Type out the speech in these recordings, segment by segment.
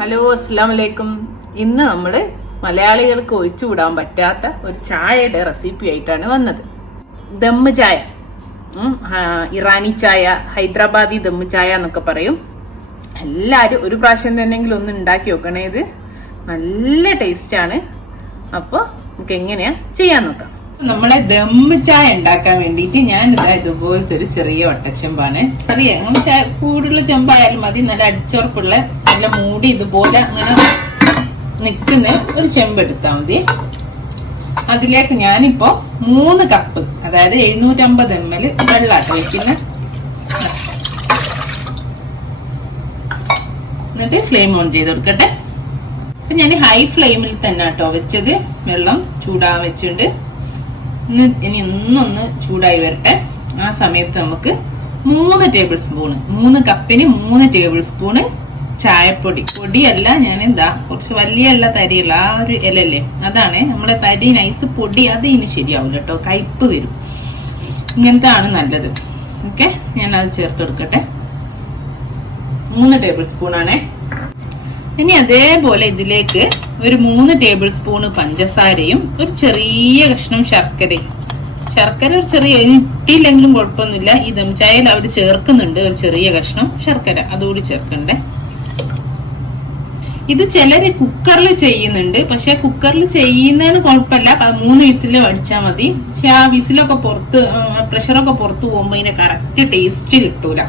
Hello, അസ്സലാമു അലൈക്കും. ഇന്ന് നമ്മൾ മലയാളികൾക്ക് ഒഴിച്ചുകൂടാൻ പറ്റാത്ത ഒരു ചായയുടെ റെസിപ്പി ആയിട്ടാണ് വന്നത്. ദം ചായ, ഇറാനി ചായ, ഹൈദരാബാദി ദം ചായ എന്നൊക്കെ പറയും. എല്ലാവരും ഒരു പ്രാവശ്യം തന്നെങ്കിലും ഒന്ന് ഉണ്ടാക്കി നോക്കണേ. ഇത് നല്ല ടേസ്റ്റാണ്. അപ്പോൾ നമുക്ക് എങ്ങനെയാ ചെയ്യാൻ നോക്കാം. നമ്മളെ ദം ചായ ഉണ്ടാക്കാൻ വേണ്ടിയിട്ട് ഞാൻ ഇതുപോലത്തെ ഒരു ചെറിയ വട്ടച്ചെമ്പാണ്. ചെറിയ കൂടുതലുള്ള ചെമ്പായാലും മതി. നല്ല അടിച്ചുറപ്പുള്ള നല്ല മൂടി ഇതുപോലെ അങ്ങനെ നിൽക്കുന്ന ഒരു ചെമ്പ് എടുത്താൽ മതി. അതിലേക്ക് ഞാനിപ്പോ 3 കപ്പ്, അതായത് 750 ml വെള്ളാട്ട് വെക്കുന്ന. എന്നിട്ട് ഫ്ലെയിം ഓൺ ചെയ്ത് കൊടുക്കട്ടെ. അപ്പൊ ഞാൻ ഹൈ ഫ്ലെയിമിൽ തന്നെ കേട്ടോ വെച്ചത്. വെള്ളം ചൂടാൻ വെച്ചിട്ടുണ്ട്. ഇനി ഒന്നൊന്ന് ചൂടായി വരട്ടെ. ആ സമയത്ത് നമുക്ക് 3 ടേബിൾ സ്പൂണ്, 3 കപ്പിന് 3 ടേബിൾ സ്പൂണ് ചായപ്പൊടി. പൊടിയല്ല, ഞാൻ കുറച്ച് വലിയ തരിയല്ല, ആ ഒരു ഇലല്ലേ, അതാണ് നമ്മളെ തരി നൈസ് പൊടി. അത് ഇനി ശരിയാവില്ല കേട്ടോ, കയ്പ്പ് വരും. ഇങ്ങനത്തെ ആണ് നല്ലത്. ഓക്കെ, ഞാൻ അത് ചേർത്ത് കൊടുക്കട്ടെ. 3 ടേബിൾ സ്പൂണാണേ. ഇനി അതേപോലെ ഇതിലേക്ക് ഒരു 3 ടേബിൾ സ്പൂണ് പഞ്ചസാരയും ഒരു ചെറിയ കഷ്ണം ശർക്കരയും. ശർക്കര ഒരു ചെറിയ, ഇട്ടില്ലെങ്കിലും കുഴപ്പമൊന്നുമില്ല. ഈ ദം ചായയിൽ അവർ ചേർക്കുന്നുണ്ട് ഒരു ചെറിയ കഷ്ണം ശർക്കര, അതുകൂടി ചേർക്കണ്ടേ. ഇത് ചിലര് കുക്കറിൽ ചെയ്യുന്നുണ്ട്. പക്ഷെ കുക്കറിൽ ചെയ്യുന്നതിന് കുഴപ്പമില്ല, 3 വിസില് അടിച്ചാൽ മതി. പക്ഷെ ആ വിസിലൊക്കെ പുറത്ത്, പ്രഷറൊക്കെ പുറത്ത് പോകുമ്പോ ഇതിന്റെ കറക്റ്റ് ടേസ്റ്റ് കിട്ടൂല.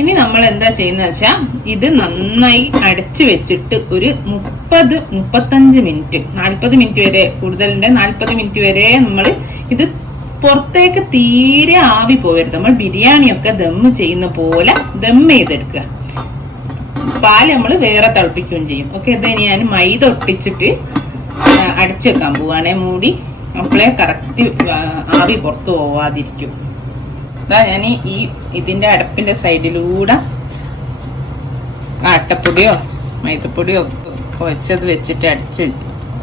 ഇനി നമ്മൾ എന്താ ചെയ്യുന്ന വെച്ചാ ഇത് നന്നായി അടച്ചു വെച്ചിട്ട് ഒരു 30-35 മിനിറ്റ്, 40 മിനിറ്റ് വരെ, കൂടുതലിന്റെ 40 മിനിറ്റ് വരെ നമ്മൾ ഇത് പുറത്തേക്ക് തീരെ ആവി പോകരുത്. നമ്മൾ ബിരിയാണിയൊക്കെ ദം ചെയ്യുന്ന പോലെ ദം ചെയ്തെടുക്കുക. പാല് നമ്മൾ വേറെ തിളപ്പിക്കുകയും ചെയ്യും. ഓക്കെ, ഇത് ഞാൻ മൈദ ഒട്ടിച്ചിട്ട് അടച്ചു വെക്കാൻ പോവാണേ മൂടി. അപ്പോഴേ കറക്റ്റ് ആവി പുറത്തു പോവാതിരിക്കും. ഞാൻ ഈ ഇതിന്റെ അടപ്പിന്റെ സൈഡിലൂടെ ആട്ടപ്പൊടിയോ മൈദപ്പൊടിയോ കുഴച്ചത് വെച്ചിട്ട്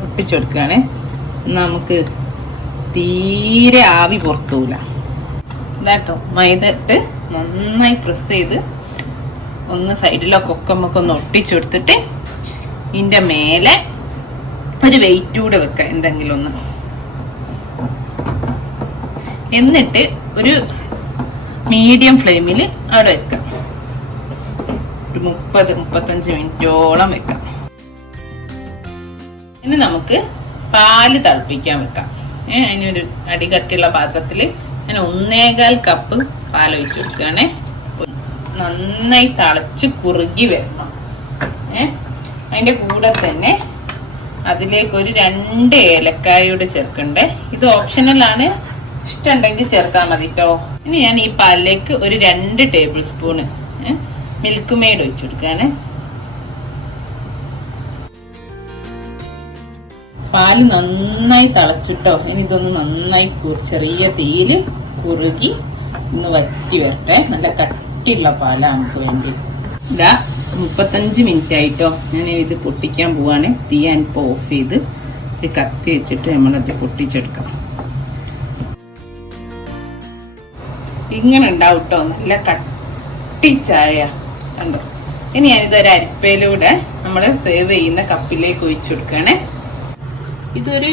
ഒട്ടിച്ചെടുക്കുകയാണ്. നമുക്ക് തീരെ ആവി പുറത്തൂല. ഇതാട്ടോ, മൈദ ഇട്ട് നന്നായി പ്രസ് ചെയ്ത് ഒന്ന് സൈഡിലൊക്കെ നമുക്ക് ഒന്ന് ഒട്ടിച്ചെടുത്തിട്ട് ഇതിന്റെ മേലെ ഒരു വെയിറ്റ് കൂടെ വെക്കാം, എന്തെങ്കിലും ഒന്ന്. എന്നിട്ട് ഒരു മീഡിയം ഫ്ലെയിമിൽ അവിടെ വെക്കാം. ഒരു 30-35 മിനിറ്റോളം വെക്കാം. ഇനി നമുക്ക് പാല് തിളപ്പിക്കാൻ വെക്കാം. അതിനൊരു അടികട്ടിയുള്ള പാത്രത്തിൽ ഞാൻ 1.25 കപ്പ് പാൽ ഒഴിച്ചു കൊടുക്കുകയാണേ. നന്നായി തിളച്ച് കുറുകി വരണം. അതിന്റെ കൂടെ തന്നെ അതിലേക്ക് ഒരു 2 ഏലക്കായോടെ ചേർക്കണ്ടേ. ഇത് ഓപ്ഷണലാണ്, ഇഷ്ടമുണ്ടെങ്കിൽ ചേർത്താൽ മതി കേട്ടോ. ഇനി ഞാൻ ഈ പാലിലേക്ക് ഒരു 2 ടേബിൾ സ്പൂണ് മിൽക്ക് മെയ്ഡ് ഒഴിച്ചു കൊടുക്കാണ്. പാല് നന്നായി തിളച്ചിട്ടോ. ഇനി ഇതൊന്ന് നന്നായി ചെറിയ തീയിൽ കുറുകി ഒന്ന് വറ്റി വരട്ടെ. നല്ല കട്ടിയുള്ള പാലാണ് നമുക്ക് വേണ്ടി. ഇതാ 35 മിനിറ്റ് ആയിട്ടോ. ഞാൻ ഇത് പൊട്ടിക്കാൻ പോവാണ്. തീ ഞാനിപ്പോ ഓഫ് ചെയ്ത് ഒരു കത്തി വെച്ചിട്ട് നമ്മളത് പൊട്ടിച്ചെടുക്കാം. ഇങ്ങനെ ഉണ്ടാവും കേട്ടോ, നല്ല കട്ടി ചായ കണ്ടോ. ഇനി ഞാനിതൊരു അരിപ്പയിലൂടെ നമ്മള് സേവ് ചെയ്യുന്ന കപ്പിലേക്ക് ഒഴിച്ചു കൊടുക്കണേ. ഇതൊരു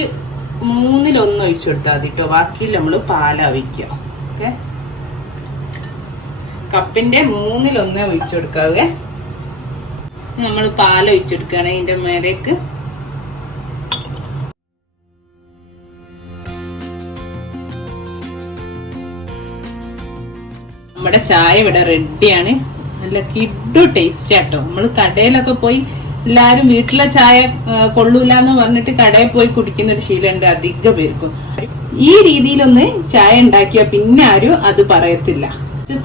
3-1 ഒഴിച്ചു കൊടുത്താൽ മതി കേട്ടോ. ബാക്കി നമ്മള് പാലാ വയ്ക്കുക. ഓക്കെ, കപ്പിന്റെ 3-1 ഒഴിച്ചു കൊടുക്കാവേ. നമ്മൾ പാൽ ഒഴിച്ചെടുക്കുകയാണ് ഇതിന്റെ മേലേക്ക്. നമ്മുടെ ചായ ഇവിടെ റെഡിയാണ്. നല്ല കിഡു ടേസ്റ്റ് ആട്ടോ. നമ്മൾ കടയിലൊക്കെ പോയി, എല്ലാരും വീട്ടിലെ ചായ കൊള്ളൂല എന്ന് പറഞ്ഞിട്ട് കടയിൽ പോയി കുടിക്കുന്ന ഒരു ശീലമുണ്ട് അധികം പേർക്കും. ഈ രീതിയിലൊന്ന് ചായ ഉണ്ടാക്കിയ പിന്നെ ആരും അത് പറയത്തില്ല.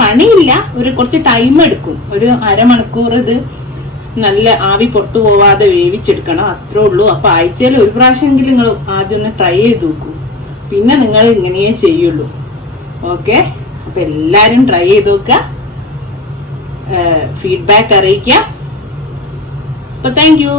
പണിയില്ല, കുറച്ച് ടൈം എടുക്കും. ഒരു അരമണിക്കൂർ ഇത് നല്ല ആവി പുറത്തു പോവാതെ വേവിച്ചെടുക്കണം, അത്രേ ഉള്ളൂ. അപ്പൊ ആഴ്ചയിൽ ഒരു പ്രാവശ്യമെങ്കിലും നിങ്ങൾ ആദ്യം ഒന്ന് ട്രൈ ചെയ്ത് നോക്കൂ. പിന്നെ നിങ്ങൾ ഇങ്ങനെയേ ചെയ്യുള്ളൂ. ഓക്കെ, അപ്പൊ എല്ലാരും ട്രൈ ചെയ്ത് നോക്കുക, ഫീഡ്ബാക്ക് അറിയിക്കുക. അപ്പൊ താങ്ക് യു.